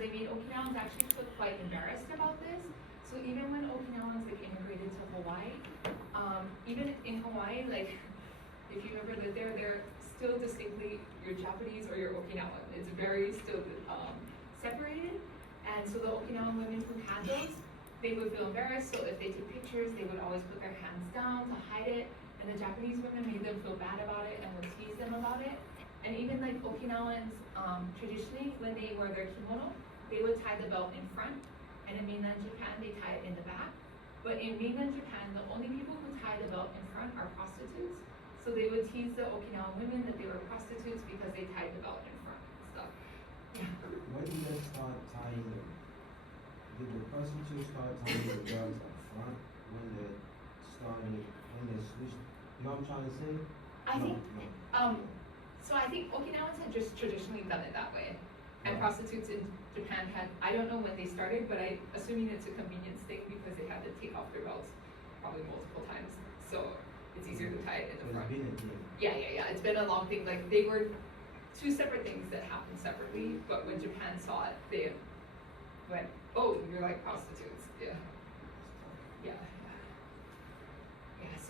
they made Okinawans actually feel quite embarrassed about this. So even when Okinawans like immigrated to Hawaii, even in Hawaii, like if you ever lived there, they're still distinctly you're Japanese or you're Okinawan. It's very still separated. And so the Okinawan women who had those, they would feel embarrassed. So if they took pictures, they would always put their hands down to hide it. And the Japanese women made them feel bad about it and would tease them about it. And even like Okinawans, traditionally, when they wear their kimono, they would tie the belt in front. And in mainland Japan, they tie it in the back. But in mainland Japan, the only people who tie the belt in front are prostitutes. So they would tease the Okinawan women that they were prostitutes because they tied the belt in front and stuff. Yeah. When did they start tying them? Did the prostitutes start tying the belts up front when they switched? You know what I'm trying to say? So I think Okinawans had just traditionally done it that way. And Right. prostitutes in Japan had, I don't know when they started, but I'm assuming it's a convenience thing because they had to take off their belts probably multiple times. So it's easier to tie it in the It's front. been a thing. Yeah. It's been a long thing. Like they were two separate things that happened separately, but when Japan saw it, they went, oh, you're like prostitutes. Yeah.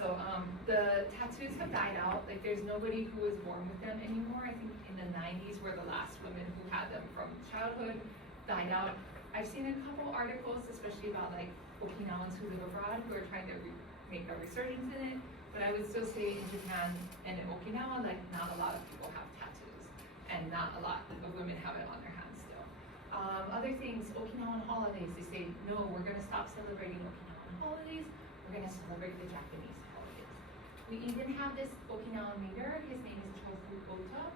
So the tattoos have died out. Like there's nobody who was born with them anymore. I think in the 90s were the last women who had them from childhood, died out. I've seen a couple articles, especially about like Okinawans who live abroad who are trying to make a resurgence in it. But I would still say in Japan and in Okinawa, like not a lot of people have tattoos, and not a lot of women have it on their hands still. Other things, Okinawan holidays, they say, no, we're gonna stop celebrating Okinawan holidays, we're gonna celebrate the Japanese holidays. We even have this Okinawan leader, his name is Chofu Ota.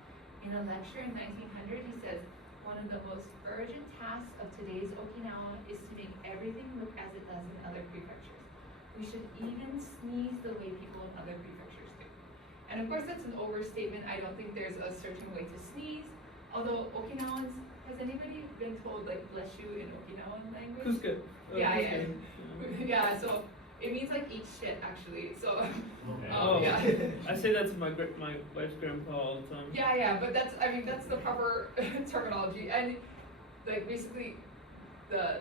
In a lecture in 1900, he says, one of the most urgent tasks of today's Okinawa is to make everything look as it does in other prefectures. We should even sneeze the way people in other prefectures do. And of course, that's an overstatement. I don't think there's a certain way to sneeze. Although Okinawans, has anybody been told like bless you in Okinawan language? Who's good? Yeah, so it means like eat shit actually. So Okay. yeah. I say that to my wife's grandpa all the time. Yeah, but that's the proper terminology. And like basically the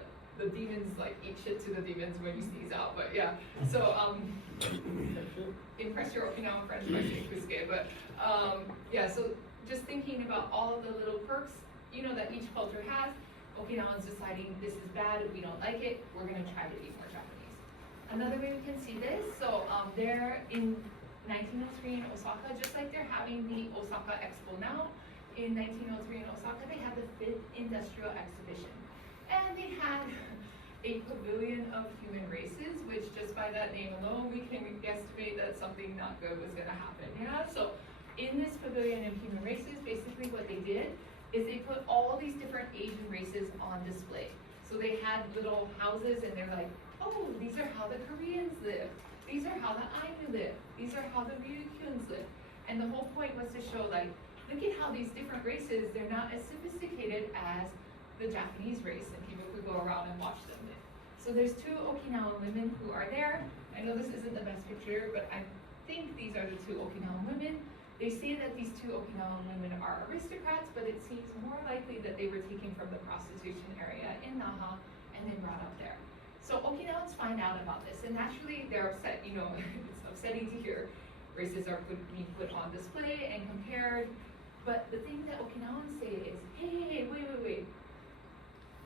demons like eat shit to the demons when you sneeze out. But yeah. So impress your Okinawan friends by saying kusuke. But yeah, so just thinking about all of the little perks, that each culture has, Okinawans deciding this is bad, we don't like it, we're gonna try to be more Japanese. Another way we can see this, so they're in 1903 in Osaka, just like they're having the Osaka Expo now. In 1903 in Osaka, they had the 5th Industrial Exhibition. And they had a pavilion of human races, which just by that name alone, we can guesstimate that something not good was gonna happen, yeah? So in this pavilion of human races, basically what they did is they put all these different Asian races on display. So they had little houses and they're like, oh, these are how the Koreans live. These are how the Ainu live. These are how the Ryukyuans live. And the whole point was to show like, look at how these different races, they're not as sophisticated as the Japanese race, and people could go around and watch them live. So there's 2 Okinawan women who are there. I know this isn't the best picture, but I think these are the 2 Okinawan women. They say that these 2 Okinawan women are aristocrats, but it seems more likely that they were taken from the prostitution area in Naha and then brought up there. So Okinawans find out about this, and naturally they're upset. It's upsetting to hear races are being put on display and compared. But the thing that Okinawans say is, hey, wait.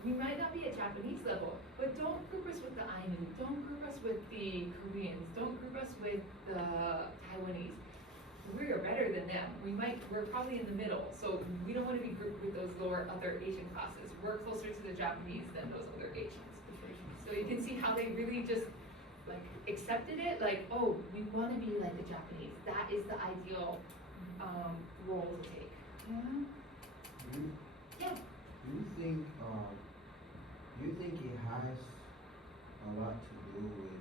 We might not be at Japanese level, but don't group us with the Ainu, don't group us with the Koreans, don't group us with the Taiwanese. We are better than them. We're probably in the middle, so we don't want to be grouped with those lower other Asian classes. We're closer to the Japanese than those other Asians. So you can see how they really just like accepted it, like, oh, we want to be like the Japanese. That is the ideal role to take. Yeah. Do you think it has a lot to do with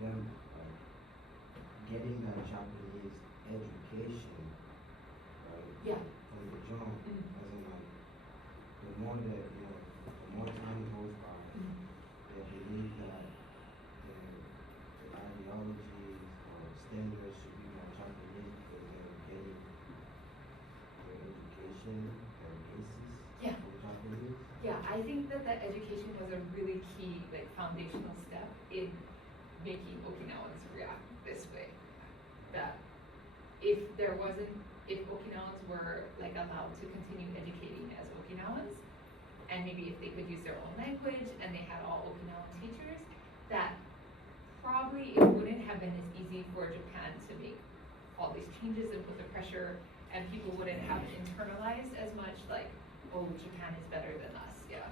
them getting that Japanese education, right? Yeah. From the jump, as in like the more time goes by, they believe that the ideologies or standards should be more Japanese because they're getting their education, their basis Yeah. from Japanese. Yeah. I think that education was a really key, like, foundational step in making Okinawans react this way. That if Okinawans were, like, allowed to continue educating as Okinawans, and maybe if they could use their own language and they had all Okinawan teachers, that probably it wouldn't have been as easy for Japan to make all these changes and put the pressure, and people wouldn't have internalized as much, like, oh, Japan is better than us, yeah.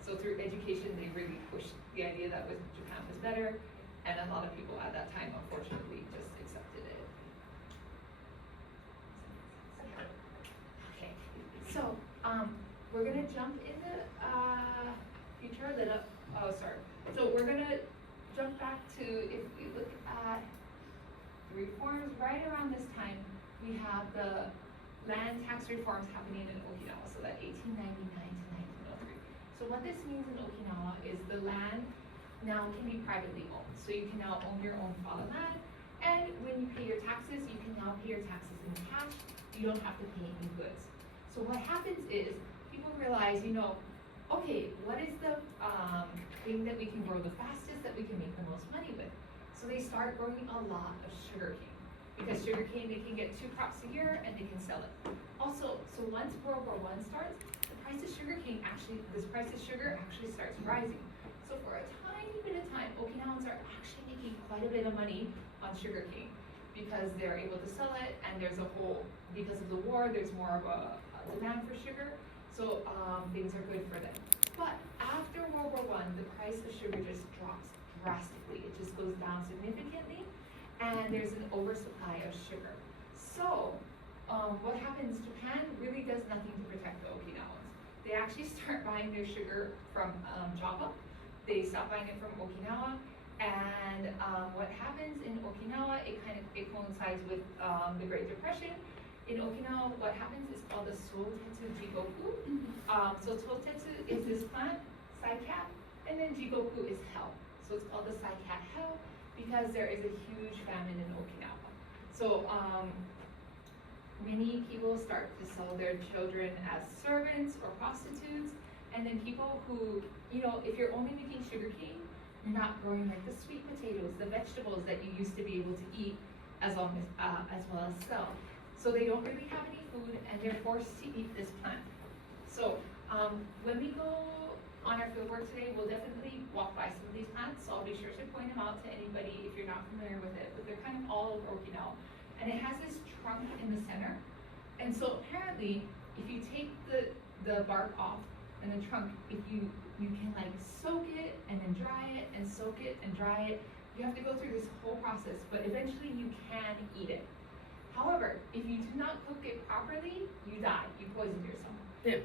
So through education, they really pushed the idea that Japan was better, and a lot of people at that time, unfortunately, just accepted it. Okay, so we're gonna jump into future a little. Oh, sorry. So we're gonna jump back to, if we look at the reforms right around this time, we have the land tax reforms happening in Okinawa, so that 1899 to 1903. So what this means in Okinawa is the land now can be privately owned. So you can now own your own fatherland, and when you pay your taxes, you can now pay your taxes in cash. You don't have to pay in goods. So what happens is people realize, okay, what is the thing that we can grow the fastest, that we can make the most money with? So they start growing a lot of sugarcane. Because sugarcane, they can get 2 crops a year and they can sell it. Also, so once World War I starts, the price of sugar actually starts rising. So for a tiny bit of time, Okinawans are actually making quite a bit of money on sugarcane because they're able to sell it, and because of the war, there's more of a demand for sugar. So things are good for them. But after World War I, the price of sugar just drops drastically. It just goes down significantly, and there's an oversupply of sugar. So what happens, Japan really does nothing to protect the Okinawans. They actually start buying their sugar from Java. They stop buying it from Okinawa, and what happens in Okinawa, it coincides with the Great Depression. In Okinawa, what happens is called the Sotetsu Jigoku. So Sotetsu is this plant, Saikat, and then Jigoku is hell. So it's called the Saikat hell because there is a huge famine in Okinawa. So many people start to sell their children as servants or prostitutes, and then people who, if you're only making sugarcane, you're not growing like the sweet potatoes, the vegetables that you used to be able to eat as well as sell. So they don't really have any food, and they're forced to eat this plant. So when we go on our fieldwork today, we'll definitely walk by some of these plants, so I'll be sure to point them out to anybody if you're not familiar with it, but they're kind of all over Okinawa. And it has this trunk in the center, and so apparently, if you take the bark off and the trunk, if you can like soak it and then dry it and soak it and dry it. You have to go through this whole process, but eventually you can eat it. However, if you do not cook it properly, you die. You poison yourself. Yes.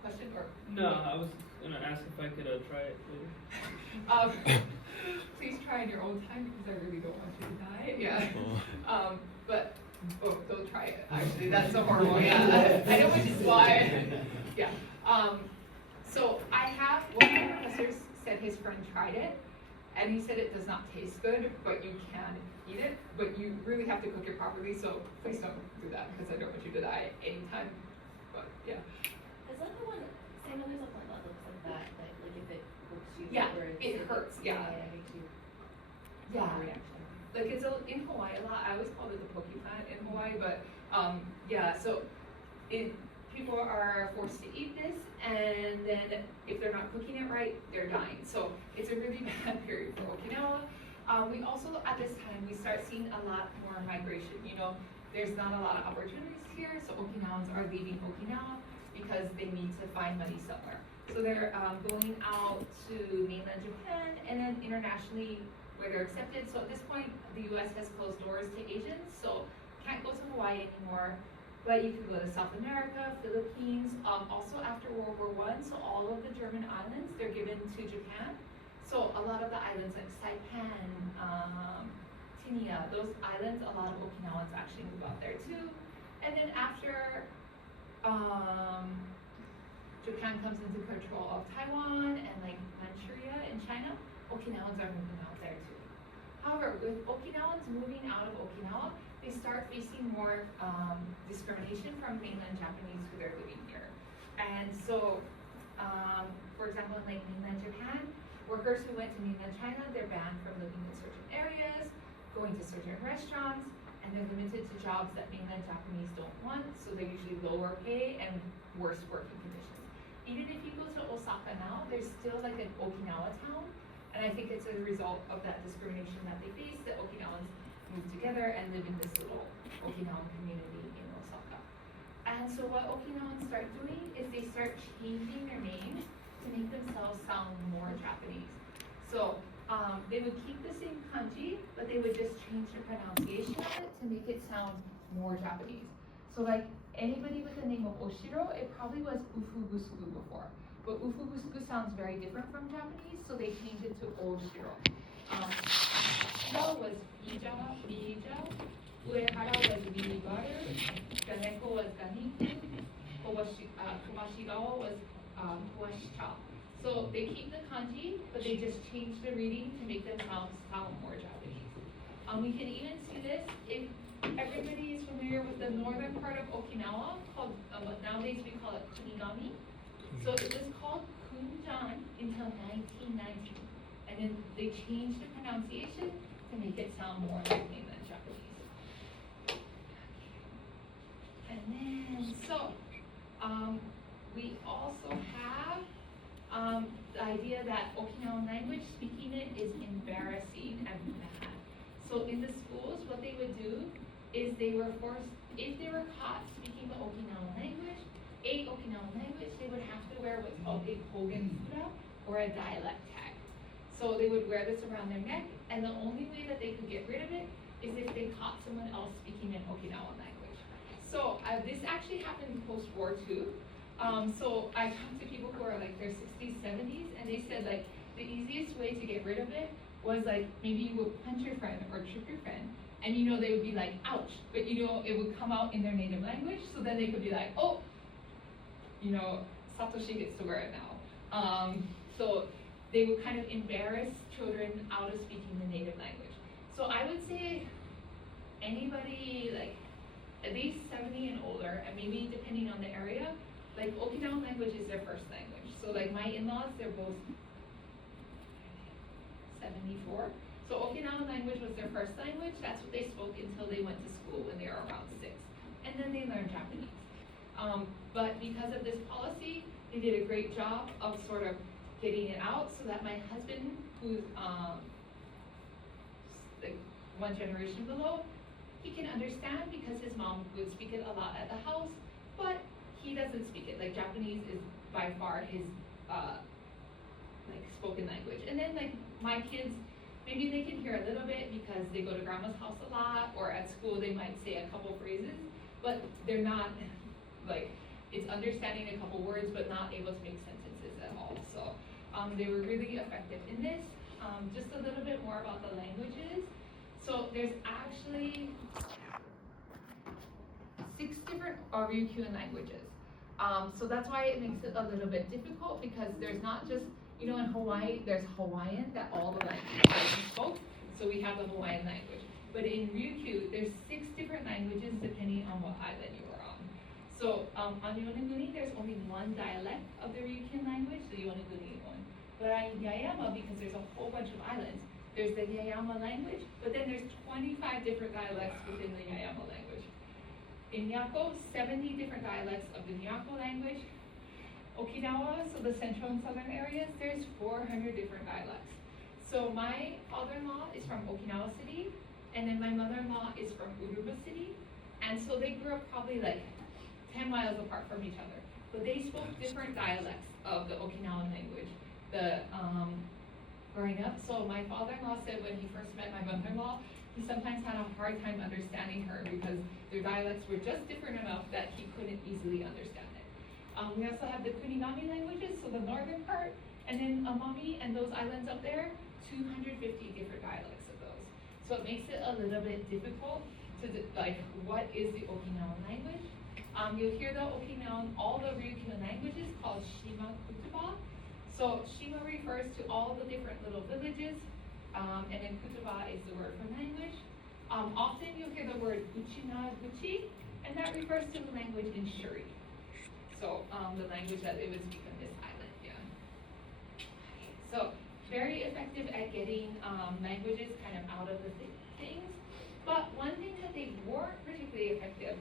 Question or? No, I was gonna ask if I could try it later. Please try in your own time because I really don't want you to die. Yeah. But don't try it. Actually, that's so horrible. Yeah. I know, which is why. Yeah. So I have one of my professors said his friend tried it, and he said it does not taste good, but you can eat it, but you really have to cook it properly. So please don't do that because I don't want you to die anytime. But yeah. Is that the one? I know there's a plant that looks like that. That like if it works you. Yeah, or it hurts. Yeah. Yeah, me too. Yeah. Like it's in Hawaii a lot. I always called it the poke plant in Hawaii, but yeah. So people are forced to eat this, and then if they're not cooking it right, they're dying. So it's a really bad period for Okinawa. We also at this time we start seeing a lot more migration. There's not a lot of opportunities here, so Okinawans are leaving Okinawa because they need to find money somewhere. So they're going out to mainland Japan and then internationally where they're accepted. So at this point, the U.S. has closed doors to Asians, so can't go to Hawaii anymore. But you can go to South America, Philippines. Also after World War I, so all of the German islands, they're given to Japan. So a lot of the islands like Saipan, Tinia, those islands, a lot of Okinawans actually move out there too. And then after Japan comes into control of Taiwan and like Manchuria in China, Okinawans are moving out there too. However, with Okinawans moving out of Okinawa, they start facing more discrimination from mainland Japanese who they're living here. And so, for example, in like mainland Japan, workers who went to mainland China, they're banned from living in certain areas, going to certain restaurants, and they're limited to jobs that mainland Japanese don't want, so they're usually lower pay and worse working conditions. Even if you go to Osaka now, there's still like an Okinawa town, and I think it's a result of that discrimination that they face, that Okinawans move together and live in this little Okinawan community in Osaka. And so what Okinawans start doing is they start changing their names to make themselves sound more Japanese. So they would keep the same kanji, but they would just change the pronunciation of it to make it sound more Japanese. So like anybody with the name of Oshiro, it probably was Ufugusuku before. But Ufugusuku sounds very different from Japanese, so they changed it to Oshiro. Shiro was Bija, Uehara was Uibaru, Ganeko was Ganiku, Kumashigawa was Kuashicha. So they keep the kanji, but they just change the reading to make them sound more Japanese. We can even see this if everybody is familiar with the northern part of Okinawa, called what nowadays we call it Kunigami. So it was called Kunjan until 1990, and then they changed the pronunciation to make it sound more like mainland Japanese. And then we also have the idea that Okinawan language, speaking it is embarrassing and bad. So in the schools, what they would do is they were forced, if they were caught speaking the Okinawan language, they would have to wear what's called a Kogen fura, or a dialect tag. So they would wear this around their neck, and the only way that they could get rid of it is if they caught someone else speaking an Okinawan language. So this actually happened post-war too. So I talked to people who are like their 60s, 70s, and they said like the easiest way to get rid of it was like maybe you would punch your friend or trip your friend, and you know they would be like ouch, but you know it would come out in their native language, so then they could be like, oh, you know, Satoshi gets to wear it now. So they would kind of embarrass children out of speaking the native language. So I would say anybody like at least 70 and older, and maybe depending on the area, like Okinawan language is their first language. So like my in-laws, they're both 74. So Okinawan language was their first language. That's what they spoke until they went to school when they were around 6. And then they learned Japanese. But because of this policy, they did a great job of sort of getting it out so that my husband, who's like one generation below, he can understand because his mom would speak it a lot at the house, but he doesn't speak it. Like Japanese is by far his like spoken language. And then like my kids, maybe they can hear a little bit because they go to grandma's house a lot, or at school they might say a couple phrases, but they're not like, it's understanding a couple words but not able to make sentences at all. So they were really effective in this. Just a little bit more about the languages. So there's actually 6 different Ryukyuan languages. So that's why it makes it a little bit difficult, because there's not just, you know, in Hawaii, there's Hawaiian that all the languages spoke. So we have the Hawaiian language. But in Ryukyu, there's 6 different languages depending on what island you are on. So on Yonaguni, there's only one dialect of the Ryukyuan language, the Yonaguni one. But on Yaeyama, because there's a whole bunch of islands, there's the Yaeyama language, but then there's 25 different dialects within the Yaeyama language. In Miyako, 70 different dialects of the Miyako language. Okinawa, so the central and southern areas, there's 400 different dialects. So my father-in-law is from Okinawa City, and then my mother-in-law is from Uruba City, and so they grew up probably like 10 miles apart from each other. But they spoke different dialects of the Okinawan language. Growing up, so my father-in-law said when he first met my mother-in-law, he sometimes had a hard time understanding her because their dialects were just different enough that he couldn't easily understand it. We also have the Kunigami languages, so the northern part, and then Amami and those islands up there, 250 different dialects of those. So it makes it a little bit difficult to like, what is the Okinawan language? You'll hear the Okinawan, all the Ryukyuan languages called Shima Kutuba. So Shima refers to all the different little villages, and then Kutuba is the word for language. Often you'll hear the word Uchina Guchi, and that refers to the language in Shuri. So, the language that it was speak on this island, yeah. So, very effective at getting, languages kind of out of the things. But one thing that they weren't particularly effective,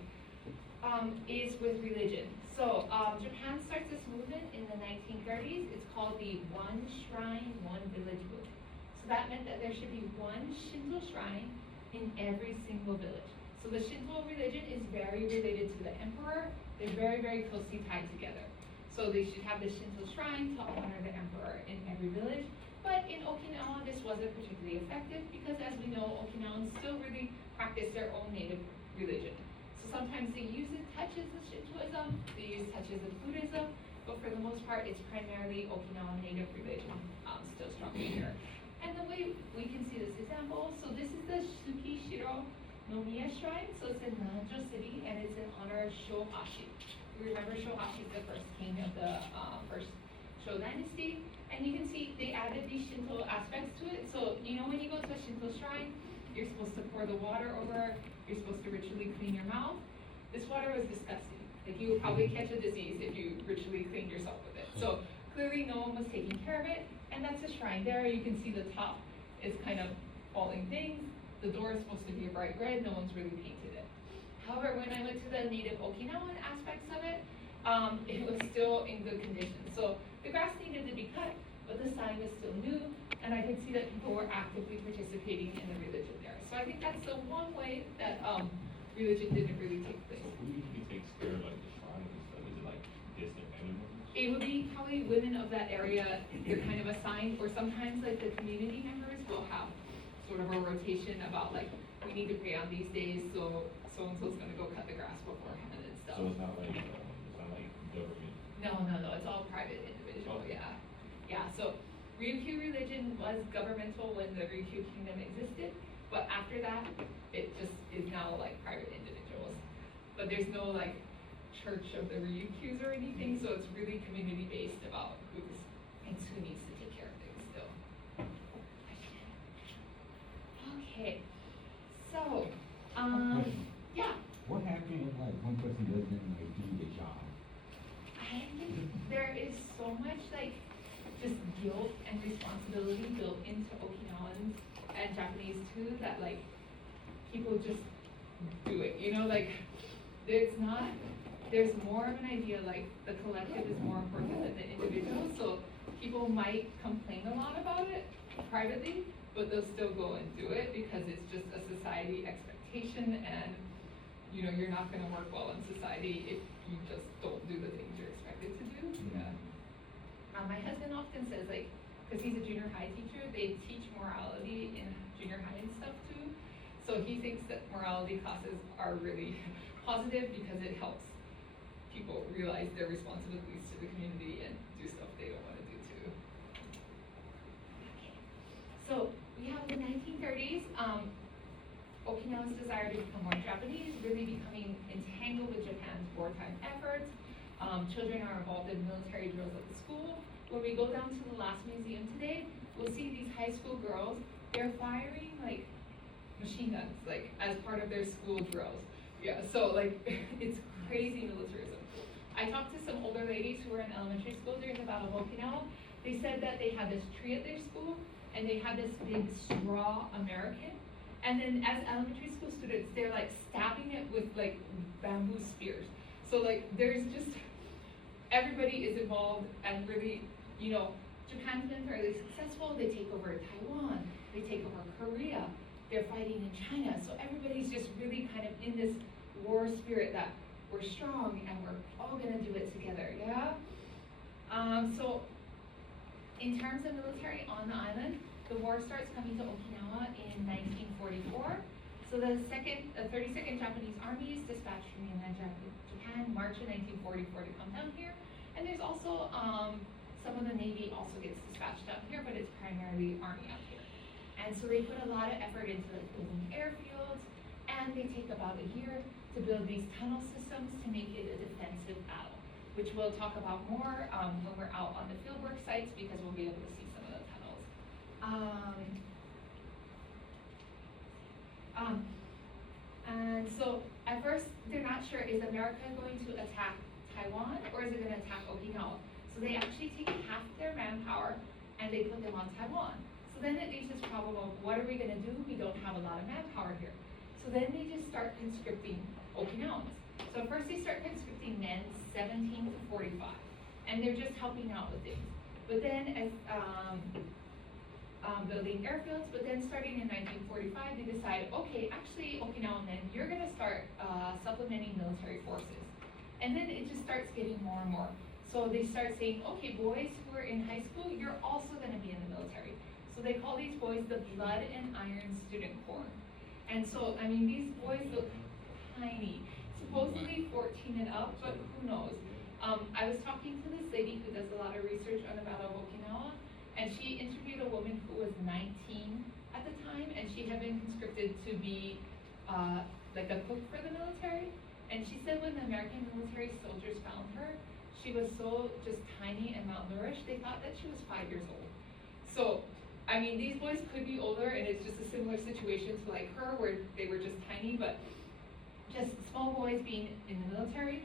is with religion. So, Japan starts this movement in the 1930s. It's called the One Shrine, One Village movement. So that meant that there should be one Shinto shrine in every single village. So the Shinto religion is very related to the emperor. They're very, very closely tied together. So they should have the Shinto shrine to honor the emperor in every village. But in Okinawa, this wasn't particularly effective because, as we know, Okinawans still really practice their own native religion. So sometimes they use touches of Shintoism, they use touches of Buddhism, but for the most part, it's primarily Okinawan native religion, still strongly here. And the way we can see this example, so this is the Tsukishiro Nomiya Shrine, so it's in Nanajo City, and it's in honor of Shohashi. You remember Shohashi is the first king of the first Shou dynasty, and you can see they added these Shinto aspects to it. So, you know, when you go to a Shinto shrine, you're supposed to pour the water over, you're supposed to ritually clean your mouth. This water was disgusting. Like, you would probably catch a disease if you ritually cleaned yourself with it. So clearly no one was taking care of it, and that's a shrine there. You can see the top is kind of falling things. The door is supposed to be a bright red, no one's really painted it. However, when I went to the native Okinawan aspects of it, it was still in good condition. So the grass needed to be cut, but the sign was still new, and I could see that people were actively participating in the religion there. So I think that's the one way that religion didn't really take place. Who usually takes care of like the shrine and stuff? Is it like distant family members? It would be probably women of that area. They're kind of assigned, or sometimes like the community members will have sort of a rotation about like, we need to pray on these days, so so-and-so's gonna go cut the grass beforehand and stuff. So it's not like government. No, it's all private individual, Okay. yeah. Yeah, so Ryukyu religion was governmental when the Ryukyu kingdom existed, but after that, it just is now like private individuals. But there's no like church of the Ryukyus or anything, so it's really community based about who needs to take care of things still. Okay, so, yeah. What happens if like one person doesn't like do the job? I think there is so much like just guilt and responsibility built into Okinawans and Japanese too that like people just do it, you know, like there's more of an idea like the collective is more important than the individual, so people might complain a lot about it privately, but they'll still go and do it because it's just a society expectation, and you know, you're not gonna work well in society if you just don't do the things you're expected to do. Yeah. My husband often says, like, because he's a junior high teacher, they teach morality in junior high and stuff too. So he thinks that morality classes are really positive because it helps people realize their responsibilities to the community and do stuff they don't want to do too. Okay. So we have the 1930s. Okinawa's desire to become more Japanese, really becoming entangled with Japan's wartime efforts. Children are involved in military drills at the school. When we go down to the last museum today, we'll see these high school girls, they're firing like machine guns, like as part of their school drills. Yeah, so like, it's crazy militarism. I talked to some older ladies who were in elementary school during the Battle of Okinawa. They said that they had this tree at their school, and they had this big straw American. And then as elementary school students, they're like stabbing it with like bamboo spears. So like, there's just, everybody is involved, and really, you know, Japan's been fairly successful. They take over Taiwan, they take over Korea, they're fighting in China. So everybody's just really kind of in this war spirit that we're strong and we're all gonna do it together, yeah? So in terms of military on the island, the war starts coming to Okinawa in 1944. So the 32nd Japanese Army is dispatched from mainland Japan, March of 1944 to come down here. And there's also, some of the Navy also gets dispatched down here, but it's primarily Army out here. And so they put a lot of effort into like building airfields, and they take about a year to build these tunnel systems to make it a defensive battle, which we'll talk about more when we're out on the fieldwork sites, because we'll be able to see some of the tunnels. And so at first they're not sure, is America going to attack Taiwan or is it gonna attack Okinawa? So they actually take half their manpower and they put them on Taiwan. So then it leaves this problem of what are we gonna do? We don't have a lot of manpower here. So then they just start conscripting Okinawans. So first they start conscripting men 17 to 45, and they're just helping out with things. But then as building airfields, but then starting in 1945, they decide, okay, actually Okinawan men, you're gonna start supplementing military forces. And then it just starts getting more and more. So they start saying, okay, boys who are in high school, you're also gonna be in the military. So they call these boys the Blood and Iron Student Corps. And so, I mean, these boys look tiny, supposedly 14 and up, but who knows? I was talking to this lady who does a lot of research on the Battle of Okinawa, and she interviewed a woman who was 19 at the time, and she had been conscripted to be like a cook for the military. And she said when the American military soldiers found her, she was so just tiny and malnourished, they thought that she was 5 years old. So, I mean, these boys could be older, and it's just a similar situation to like her, where they were just tiny, but just small boys being in the military.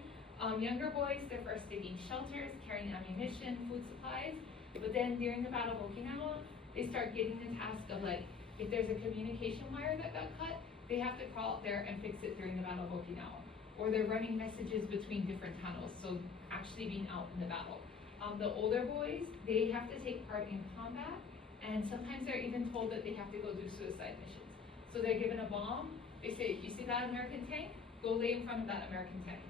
Younger boys, they're first digging shelters, carrying ammunition, food supplies. But then during the Battle of Okinawa, they start getting the task of like, if there's a communication wire that got cut, they have to crawl out there and fix it during the Battle of Okinawa. Or they're running messages between different tunnels, so actually being out in the battle. The older boys, they have to take part in combat, and sometimes they're even told that they have to go do suicide missions. So they're given a bomb, they say, you see that American tank? Go lay in front of that American tank.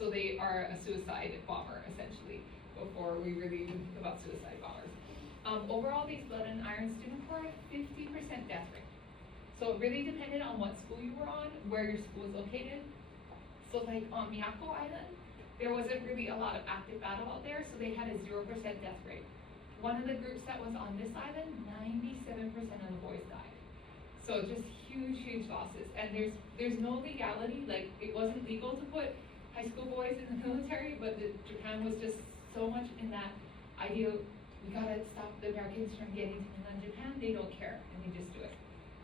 So they are a suicide bomber, essentially, before we really even think about suicide bombers. Overall, these Blood and Iron Student Corps, 50% death rate. So it really depended on what school you were on, where your school is located. So like on Miyako Island, there wasn't really a lot of active battle out there, so they had a 0% death rate. One of the groups that was on this island, 97% of the boys died. So just huge, huge losses. And there's no legality, like it wasn't legal to put high school boys in the military, but Japan was just so much in that idea, we gotta stop the Americans from getting to mainland Japan, they don't care, and they just do it.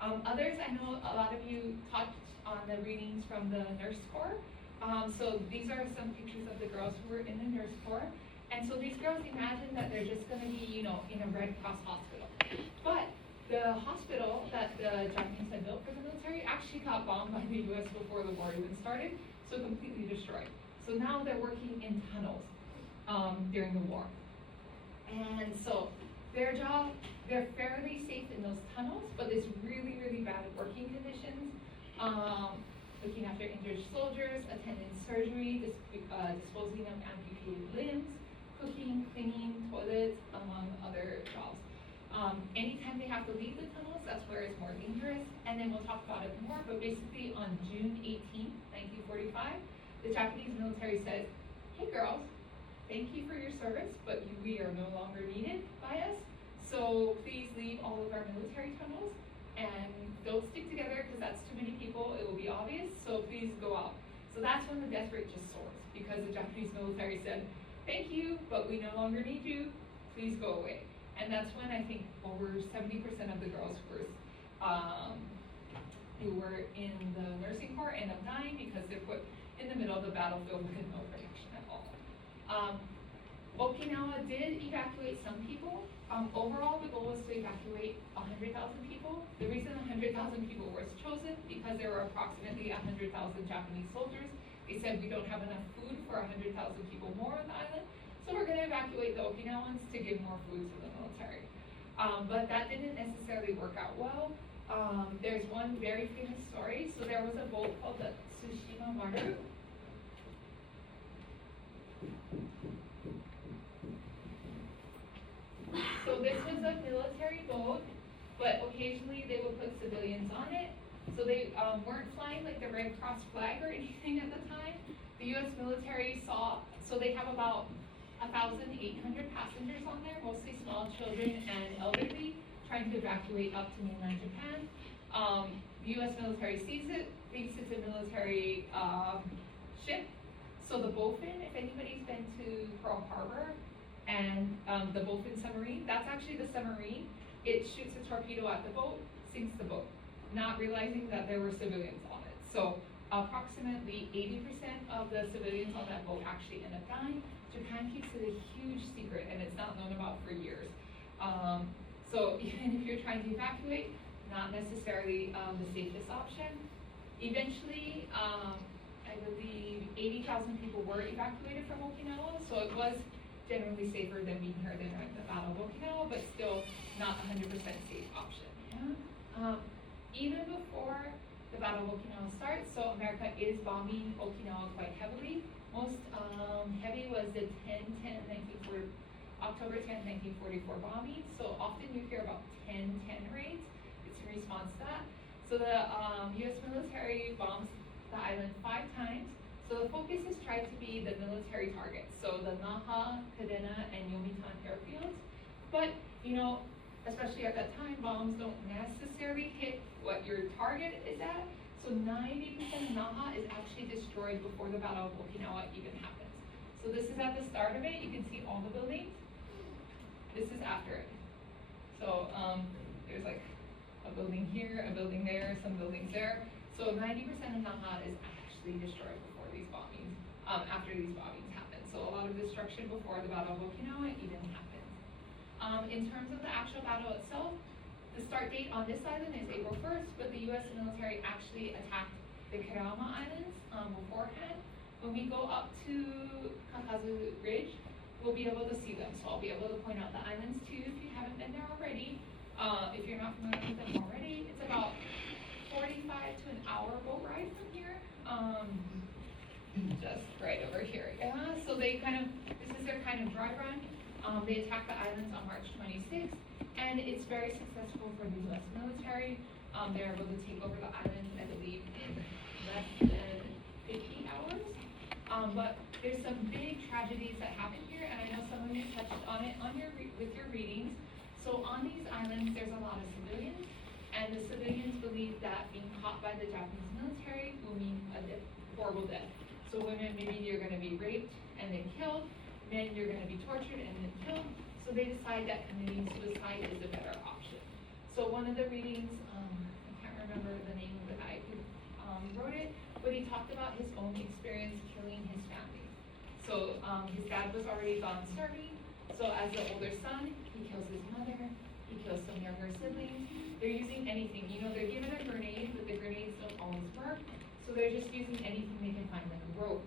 Others, I know a lot of you touched on the readings from the Nurse Corps. So these are some pictures of the girls who were in the Nurse Corps. And so these girls imagine that they're just gonna be, you know, in a Red Cross hospital. But the hospital that the Japanese had built for the military actually got bombed by the US before the war even started, so completely destroyed. So now they're working in tunnels during the war. And so their job, they're fairly safe in those tunnels, but it's really, really bad working conditions. Looking after injured soldiers, attending surgery, disposing of amputated limbs, cooking, cleaning, toilets, among other jobs. Anytime they have to leave the tunnels, that's where it's more dangerous. And then we'll talk about it more, but basically on June 18, 1945, the Japanese military said, hey girls, thank you for your service, but we are no longer needed by us. So please leave all of our military tunnels and don't stick together because that's too many people, it will be obvious, so please go out. So that's when the death rate just soars, because the Japanese military said, thank you, but we no longer need you, please go away. And that's when I think over 70% of the girls who were in the nursing corps end up dying because they're put in the middle of the battlefield with no protection at all. Okinawa did evacuate some people. Overall, the goal was to evacuate 100,000 people. The reason 100,000 people was chosen because there were approximately 100,000 Japanese soldiers. They said we don't have enough food for 100,000 people more on the island, so we're going to evacuate the Okinawans to give more food to the military. But that didn't necessarily work out well. There's one very famous story. So there was a boat called the Tsushima Maru. So this was a military boat, but occasionally they would put civilians on it. So they weren't flying like the Red Cross flag or anything at the time. The US military saw, so they have about 1,800 passengers on there, mostly small children and elderly, trying to evacuate up to mainland Japan. The US military sees it, thinks it's a military ship. So the Bowfin, if anybody's been to Pearl Harbor, and the Bowfin submarine, that's actually the submarine. It shoots a torpedo at the boat, sinks the boat, not realizing that there were civilians on it. So approximately 80% of the civilians on that boat actually end up dying. Japan keeps it a huge secret, and it's not known about for years. So even if you're trying to evacuate, not necessarily the safest option. Eventually, I believe 80,000 people were evacuated from Okinawa, so it was generally safer than being here during the Battle of Okinawa, but still not 100% safe option. Yeah? Even before the Battle of Okinawa starts, so America is bombing Okinawa quite heavily. Most heavy was the October 10, 1944 bombing. So often you hear about 10-10 raids. It's in response to that. So the U.S. military bombs the island 5 times. So the focus has tried to be the military targets. So the Naha, Kadena, and Yomitan airfields. But, you know, especially at that time, bombs don't necessarily hit what your target is at. So 90% of Naha is actually destroyed before the Battle of Okinawa even happens. So this is at the start of it. You can see all the buildings. This is after it. So there's like a building here, a building there, some buildings there. So 90% of Naha is actually destroyed before these bombings, after these bombings happen. So a lot of destruction before the Battle of Okinawa even happens. In terms of the actual battle itself, the start date on this island is April 1st, but the U.S. military actually attacked the Kerama Islands beforehand. When we go up to Kakazu Ridge, we'll be able to see them. So I'll be able to point out the islands to you if you haven't been there already. If you're not familiar with them already, it's about 45 to an hour boat ride from here. Just right over here. Yeah, so they this is their kind of dry run. They attacked the islands on March 26th, and it's very successful for the U.S. military. They're able to take over the islands, I believe, in less than 50 hours. But there's some big tragedies that happen here, and I know some of you touched on it on with your readings. So on these islands, there's a lot of civilians, and the civilians believe that being caught by the Japanese military will mean a horrible death. So women, maybe you're going to be raped and then killed. Men, you're going to be tortured and then killed. So they decide that committing suicide is a better option. So one of the readings, I can't remember the name of the guy who wrote it, but he talked about his own experience killing his family. So his dad was already gone serving. So as the older son, he kills his mother, he kills some younger siblings. They're using anything. You know, they're given a grenade, but the grenades don't always work. So they're just using anything they can find, like a rope,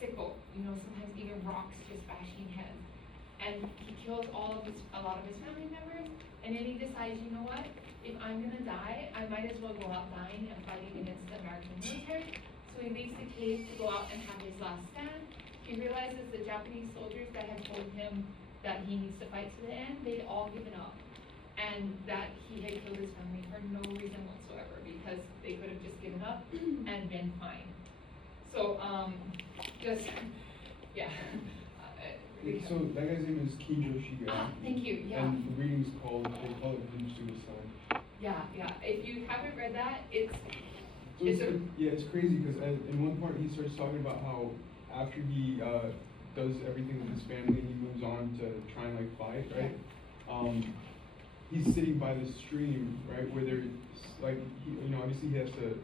sickle, you know, sometimes even rocks, just bashing heads. And he kills a lot of his family members, and then he decides, you know what, if I'm gonna die, I might as well go out dying and fighting against the American military. So he leaves the cave to go out and have his last stand. He realizes the Japanese soldiers that had told him that he needs to fight to the end, they'd all given up. And that he had killed his family for no reason whatsoever, because they could have just given up and been fine. So, yeah. So that guy's name is Kijo Shiga. Thank you, yeah. And the reading's called, they call it Group Suicide. Yeah. If you haven't read that, it's crazy because in one part he starts talking about how after he does everything with his family and he moves on to try and like fight, right? Yeah. He's sitting by the stream, right, where there's like, obviously he has to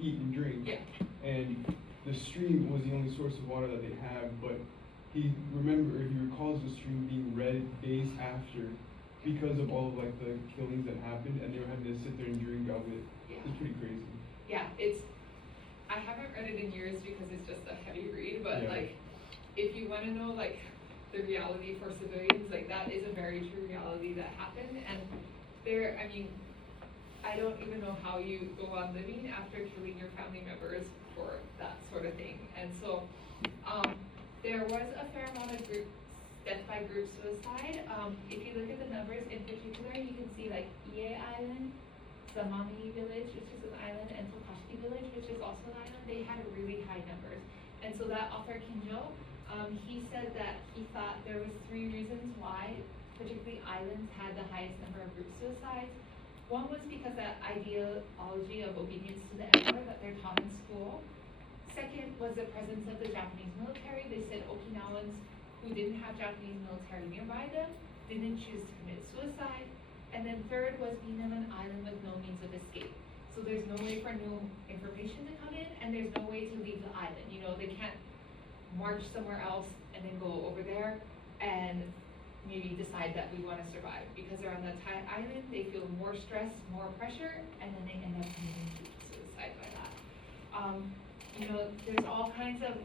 eat and drink. Yeah. And the stream was the only source of water that they have, but he recalls the stream being red days after because of all of like the killings that happened, and they were having to sit there and drink out of it. Yeah. It's pretty crazy. Yeah, I haven't read it in years because it's just a heavy read, but yeah. Like, if you want to know like the reality for civilians, like that is a very true reality that happened, and I don't even know how you go on living after killing your family members for that sort of thing. And so there was a fair amount of death by group suicide. If you look at the numbers in particular, you can see like Ie Island, Samami Village, which is an island, and Tokashi Village, which is also an island. They had really high numbers. And so that author Kinjo, he said that he thought there was 3 reasons why particularly islands had the highest number of group suicides. One was because that ideology of obedience to the emperor that they're taught in school. Second was the presence of the Japanese military. They said Okinawans who didn't have Japanese military nearby them didn't choose to commit suicide. And then third was being on an island with no means of escape. So there's no way for new information to come in, and there's no way to leave the island. You know, they can't march somewhere else and then go over there and maybe decide that we want to survive. Because they're on that island, they feel more stress, more pressure, and then they end up committing suicide by that. You know, there's all kinds of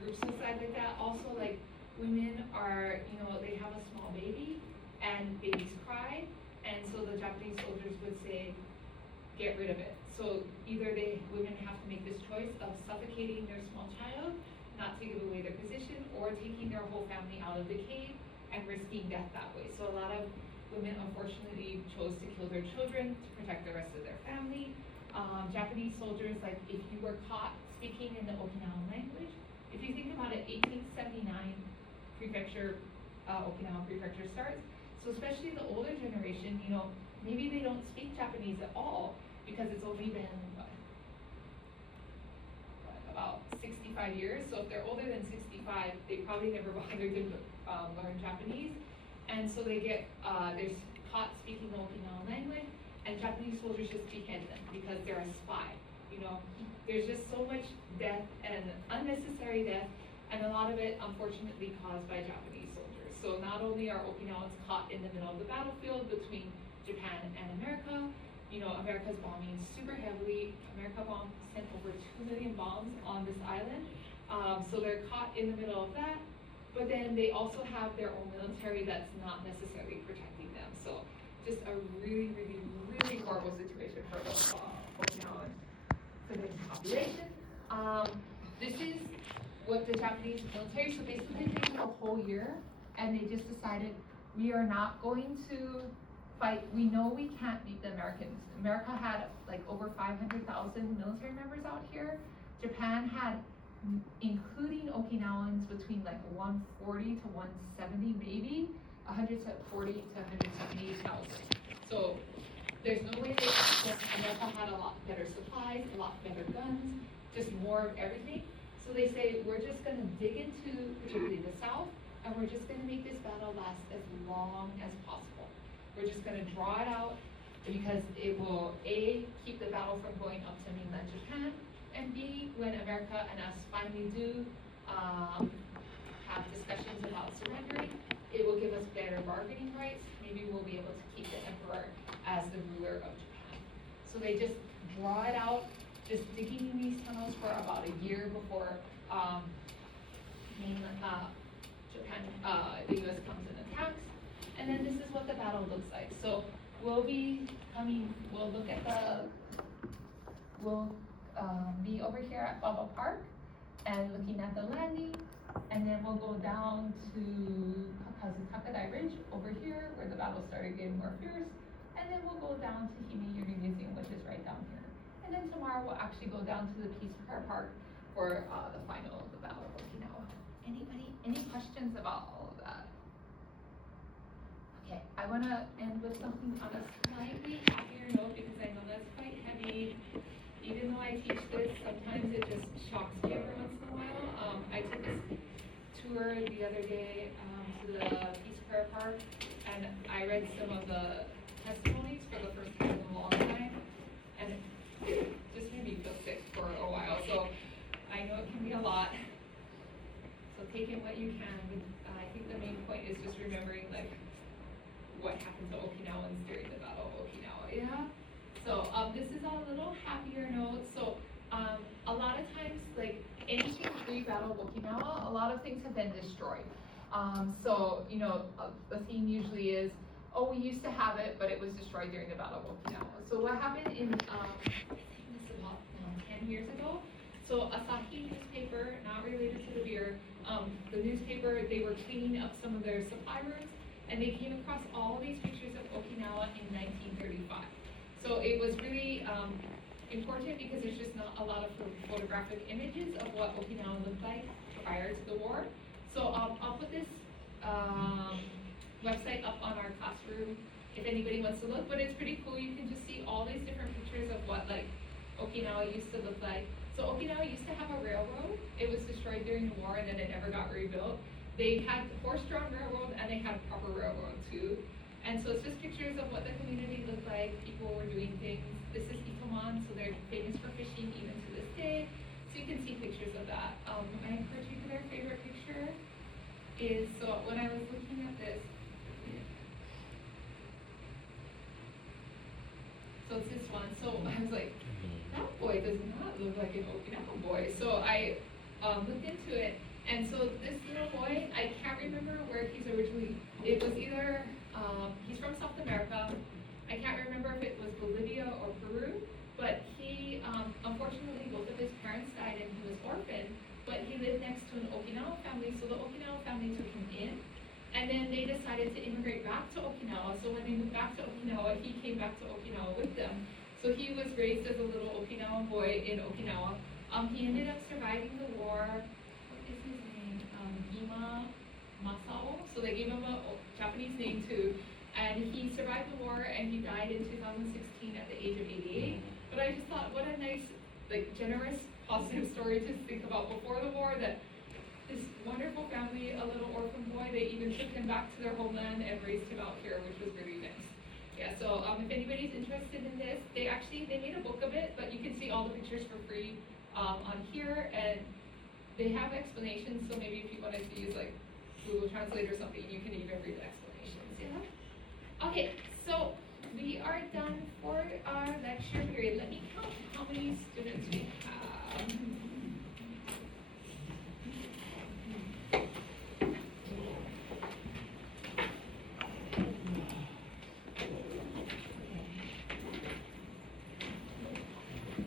group suicide like that. Also, like, women are, you know, they have a small baby, and babies cry, and so the Japanese soldiers would say, get rid of it. So either women have to make this choice of suffocating their small child, not to give away their position, or taking their whole family out of the cave and risking death that way. So a lot of women unfortunately chose to kill their children to protect the rest of their family. Japanese soldiers, like if you were caught speaking in the Okinawan language, if you think about it, 1879 prefecture, Okinawa prefecture starts. So especially the older generation, you know, maybe they don't speak Japanese at all because it's only been about 65 years. So if they're older than 65, they probably never bothered to learn Japanese. And so they get, they're caught speaking the Okinawan language, and Japanese soldiers just behead them because they're a spy. You know, there's just so much death and unnecessary death, and a lot of it unfortunately caused by Japanese soldiers. So not only are Okinawans caught in the middle of the battlefield between Japan and America, you know, America's bombing super heavily. America sent over 2 million bombs on this island. So they're caught in the middle of that, but then they also have their own military that's not necessarily protecting them. So just a really, really, really horrible situation for Okinawan civilian population. This is what the Japanese military, so basically they took a whole year and they just decided, we are not going to fight. We know we can't beat the Americans. America had like over 500,000 military members out here. Japan had, including Okinawans, between like 140 to 170, maybe 140 to 170,000. So there's no way that America had a lot better supplies, a lot better guns, just more of everything. So they say, we're just gonna dig into particularly the South, and we're just gonna make this battle last as long as possible. We're just gonna draw it out because it will A, keep the battle from going up to mainland Japan, and B, when America and us finally do have discussions about surrendering, it will give us better bargaining rights. Maybe we'll be able to keep the emperor as the ruler of Japan. So they just draw it out, just digging in these tunnels for about a year before Japan, the U.S. comes and attacks. And then this is what the battle looks like. So we'll be over here at Baba Park and looking at the landing, and then we'll go down to Kazutaka Ridge over here where the battle started getting more fierce, and then we'll go down to Himeyuri Museum, which is right down here. And then tomorrow we'll actually go down to the Peace Prayer Park for the final of the Battle of Okinawa. Any questions about all of that? Okay, I want to end with something on a slightly happier note because I know that's quite heavy. Even though I teach this, sometimes it just shocks me every once in a while. I took this tour the other day to the Peace Prayer Park, and I read some of the testimonies for the first time in a long time, and it just made me feel sick for a while. So I know it can be a lot. So take in what you can. I think the main point is just remembering like what happened to Okinawans during the Battle of Okinawa. Yeah. So this is a little happier note. So a lot of times, like anything pre-Battle of Okinawa, a lot of things have been destroyed. So you know, the theme usually is, oh, we used to have it, but it was destroyed during the Battle of Okinawa. So what happened in, I think this is about 10 years ago. So Asahi newspaper, not related to the beer, the newspaper, they were cleaning up some of their supply rooms, and they came across all these pictures of Okinawa in 1935. So it was really important because there's just not a lot of photographic images of what Okinawa looked like prior to the war. So I'll put this website up on our classroom if anybody wants to look, but it's pretty cool. You can just see all these different pictures of what like Okinawa used to look like. So Okinawa used to have a railroad. It was destroyed during the war and then it never got rebuilt. They had horse-drawn railroad and they had proper railroad too. And so it's just pictures of what the community looked like, people were doing things. This is Itoman, so they're famous for fishing even to this day. So you can see pictures of that. My particular favorite picture is, so when I was looking at this, so it's this one. So I was like, that boy does not look like an Okinawa boy. So I looked into it. And so this little boy, I can't remember where he's originally, it was either, he's from South America. I can't remember if it was Bolivia or Peru, but he, unfortunately, both of his parents died and he was orphaned, but he lived next to an Okinawa family, so the Okinawa family took him in. And then they decided to immigrate back to Okinawa, so when they moved back to Okinawa, he came back to Okinawa with them. So he was raised as a little Okinawa boy in Okinawa. He ended up surviving the war. What is his name? Ima Masao. So they gave him a Japanese name too. And he survived the war and he died in 2016 at the age of 88. But I just thought, what a nice, like, generous, positive story to think about before the war, that this wonderful family, a little orphan boy, they even took him back to their homeland and raised him out here, which was really nice. Yeah, so if anybody's interested in this, they made a book of it, but you can see all the pictures for free on here, and they have explanations, so maybe if you wanted to use like Google Translate or something, you can even read the explanations, yeah? Okay, so we are done for our lecture period. Let me count how many students we have.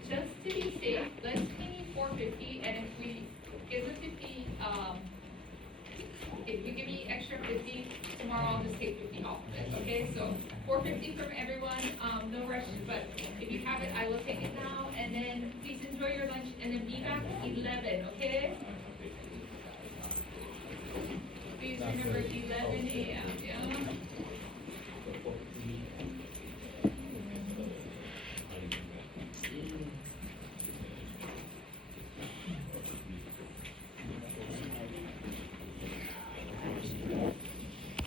Just to be safe, let's pay 450, and if we give the 50, if you give me extra 50, tomorrow I'll just take 50 off of it, okay? So 450 from everyone, no rush, but if you have it, I will take it now, and then please enjoy your lunch, and then be back 11, okay? Please remember 11 a.m.